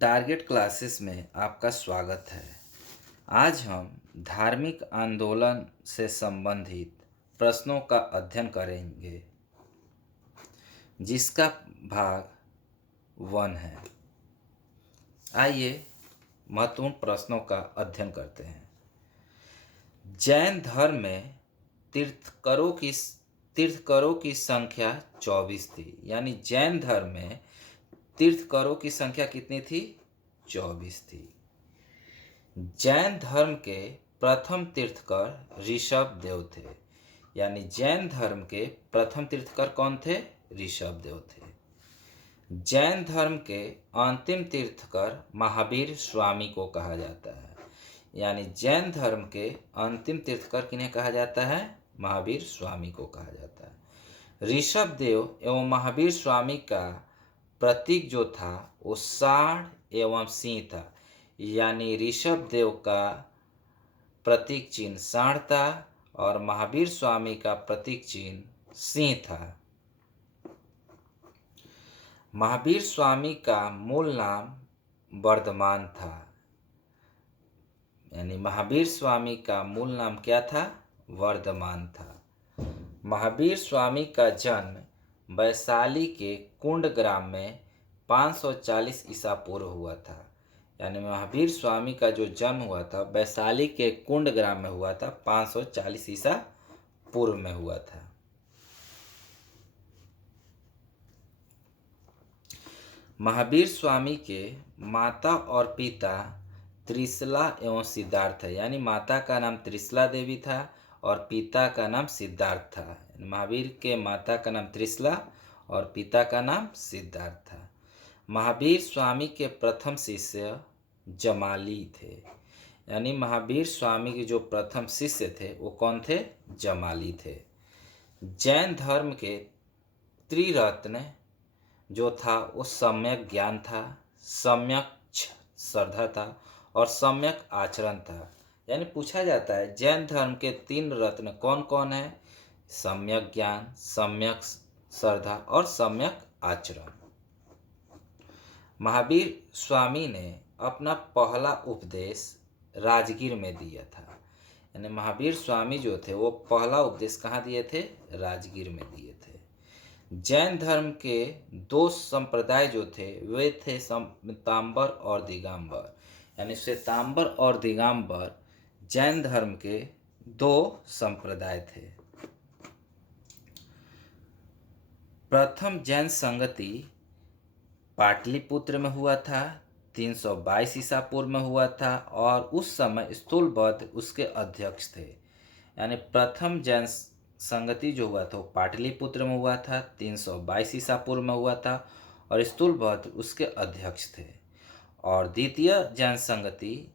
Target classes में आपका स्वागत है। आज हम धार्मिक आंदोलन से संबंधित प्रश्नों का अध्ययन करेंगे, जिसका भाग 1 है। आइए महत्वपूर्ण प्रश्नों का अध्ययन करते हैं। जैन धर्म में तीर्थकरों की संख्या 24 थी। यानी जैन धर्म में तीर्थकरों की संख्या कितनी थी? 24 थी। जैन धर्म के प्रथम तीर्थकर ऋषभदेव थे। यानी जैन धर्म के प्रथम तीर्थकर कौन थे? ऋषभदेव थे। जैन धर्म के अंतिम तीर्थकर महावीर स्वामी को कहा जाता है। यानी जैन धर्म के अंतिम तीर्थकर किन्हें कहा जाता है? महावीर स्वामी को कहा जाता है। ऋषभदेव एवं महावीर स्वामी का प्रतीक जो था वो सांड एवं सिंह था। यानी ऋषभदेव का प्रतीक चिन्ह सांड था और महावीर स्वामी का प्रतीक चिन्ह सिंह था। महावीर स्वामी का मूल नाम वर्धमान था। यानी महावीर स्वामी का मूल नाम क्या था? वर्धमान था। महावीर स्वामी का जन्म वैशाली के कुंड ग्राम में 540 ईसा पूर्व हुआ था। यानी महावीर स्वामी का जो जन्म हुआ था वैशाली के कुंड ग्राम में हुआ था, 540 ईसा पूर्व में हुआ था। महावीर स्वामी के माता और पिता त्रिशला एवं सिद्धार्थ है। यानी माता का नाम त्रिशला देवी था और पिता का नाम सिद्धार्थ था। महावीर के माता का नाम त्रिशला और पिता का नाम सिद्धार्थ था। महावीर स्वामी के प्रथम शिष्य जमाली थे। यानी महावीर स्वामी के जो प्रथम शिष्य थे वो कौन थे? जमाली थे। जैन धर्म के त्रिरत्न जो था वो सम्यक ज्ञान था, सम्यक श्रद्धा था और सम्यक आचरण था। यानी पूछा जाता है जैन धर्म के 3 रत्न कौन कौन है? सम्यक ज्ञान, सम्यक श्रद्धा और सम्यक आचरण। महावीर स्वामी ने अपना पहला उपदेश राजगीर में दिया था। यानी महावीर स्वामी जो थे वो पहला उपदेश कहाँ दिए थे? राजगीर में दिए थे। जैन धर्म के 2 संप्रदाय जो थे वे थे श्वेतांबर और दिगंबर। यानी श्वेतांबर और दिगंबर जैन धर्म के 2 संप्रदाय थे। प्रथम जैन संगति पाटलिपुत्र में हुआ था, 322 ईसा पूर्व में हुआ था और उस समय स्थूलभद्र उसके अध्यक्ष थे। यानी प्रथम जैन संगति जो हुआ था वो पाटलिपुत्र में हुआ था, 322 ईसा पूर्व में हुआ था और स्थूलभद्र उसके अध्यक्ष थे। और द्वितीय जैन संगति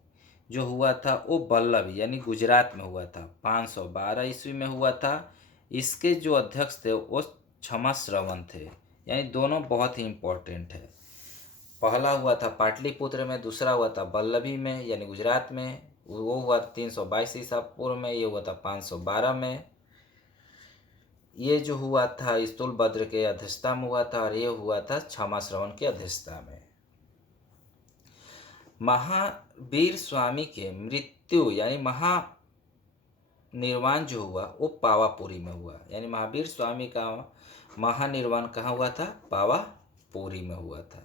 जो हुआ था वो बल्लभी यानी गुजरात में हुआ था, 512 ईस्वी में हुआ था। इसके जो अध्यक्ष थे वो क्षमा श्रवण थे। यानी दोनों बहुत ही इम्पोर्टेंट है। पहला हुआ था पाटलिपुत्र में, दूसरा हुआ था बल्लभी में यानी गुजरात में। वो हुआ 322 ईसा पूर्व में, ये हुआ था 512 में। ये जो हुआ था स्थूलभद्र के अध्यक्षता में हुआ था और ये हुआ था क्षमा श्रवण के अध्यक्षता में। महावीर स्वामी के मृत्यु यानी महानिर्वाण जो हुआ वो पावापुरी में हुआ। यानी महावीर स्वामी का महानिर्वाण कहाँ हुआ था? पावापुरी में हुआ था।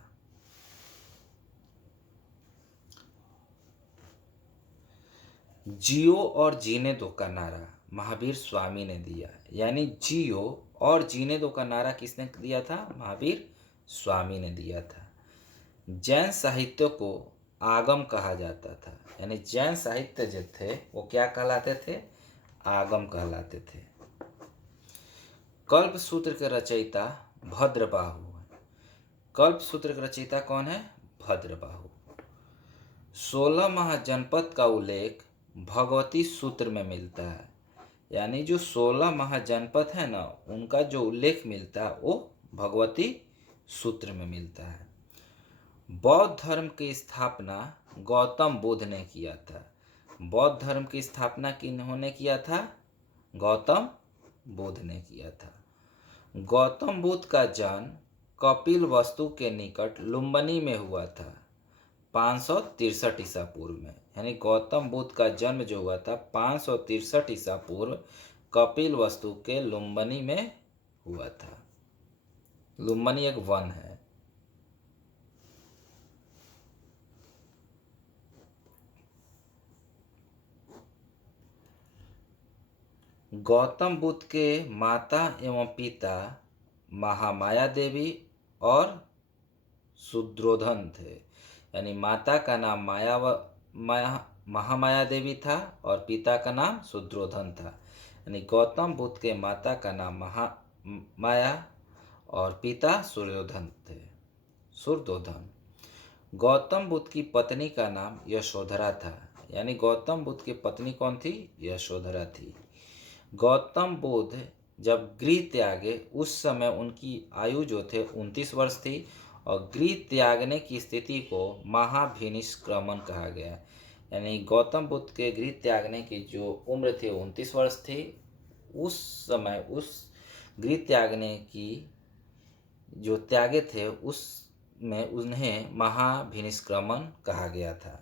जियो और जीने दो का नारा महावीर स्वामी ने दिया। यानी जियो और जीने दो का नारा किसने दिया था? महावीर स्वामी ने दिया था। जैन साहित्य को आगम कहा जाता था। यानी जैन साहित्य जो थे वो क्या कहलाते थे? आगम कहलाते थे। कल्प सूत्र के रचयिता भद्रबाहु। कल्प सूत्र के रचयिता कौन है? भद्रबाहु। 16 महाजनपद का उल्लेख भगवती सूत्र में मिलता है। यानी जो 16 महाजनपद है ना, उनका जो उल्लेख मिलता है वो भगवती सूत्र में मिलता है। बौद्ध धर्म की स्थापना गौतम बुद्ध ने किया था। बौद्ध धर्म की स्थापना किन्होंने किया था? गौतम बुद्ध ने किया था। गौतम बुद्ध का जन्म कपिल वस्तु के निकट लुम्बिनी में हुआ था। 563 ईसा पूर्व में, यानी गौतम बुद्ध का जन्म जो हुआ था 563 ईसा पूर्व कपिल वस्तु के लुम्बिनी में हुआ था। लुम्बिनी एक वन है। गौतम बुद्ध के माता एवं पिता महामाया देवी और शुद्रोधन थे, यानी माता का नाम महामाया देवी था और पिता का नाम शुद्रोधन था। यानी गौतम बुद्ध के माता का नाम महामाया और पिता शुद्रोधन। गौतम बुद्ध की पत्नी का नाम यशोधरा था, यानी गौतम बुद्ध की पत्नी कौन थी? यशोधरा थी। गौतम बुद्ध जब गृह त्यागे उस समय उनकी आयु जो थे 29 वर्ष थी और गृह त्यागने की स्थिति को महाभिनिष्क्रमण कहा गया। यानी गौतम बुद्ध के गृह त्यागने की जो उम्र थी 29 वर्ष थी, उस समय उस गृह त्यागने की जो त्यागे थे उसमें उन्हें महाभिनिष्क्रमण कहा गया था।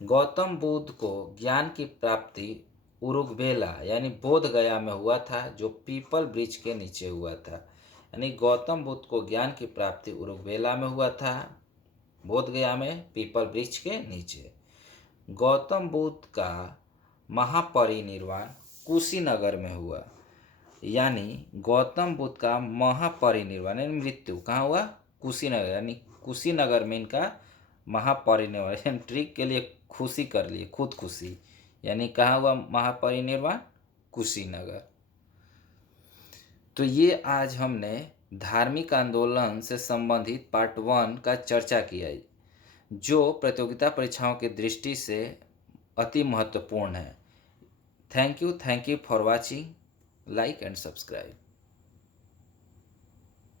गौतम बुद्ध को ज्ञान की प्राप्ति उरुगवेला यानी बोध गया में हुआ था, जो पीपल वृक्ष के नीचे हुआ था। यानी गौतम बुद्ध को ज्ञान की प्राप्ति उरुगवेला में हुआ था, बोध गया में पीपल वृक्ष के नीचे। गौतम बुद्ध का महापरिनिर्वाण कुशीनगर में हुआ, यानी गौतम बुद्ध का महापरिनिर्वाण यानी मृत्यु कहाँ हुआ? कुशीनगर, यानी कुशीनगर में इनका महापरिनिर्वाण। ट्रिक के लिए खुशी कर लिए, खुद खुशी, यानी कहाँ हुआ महापरिनिर्वाण? कुशीनगर। तो ये आज हमने धार्मिक आंदोलन से संबंधित पार्ट 1 का चर्चा किया, जो प्रतियोगिता परीक्षाओं की दृष्टि से अति महत्वपूर्ण है। Thank you for watching, like and subscribe.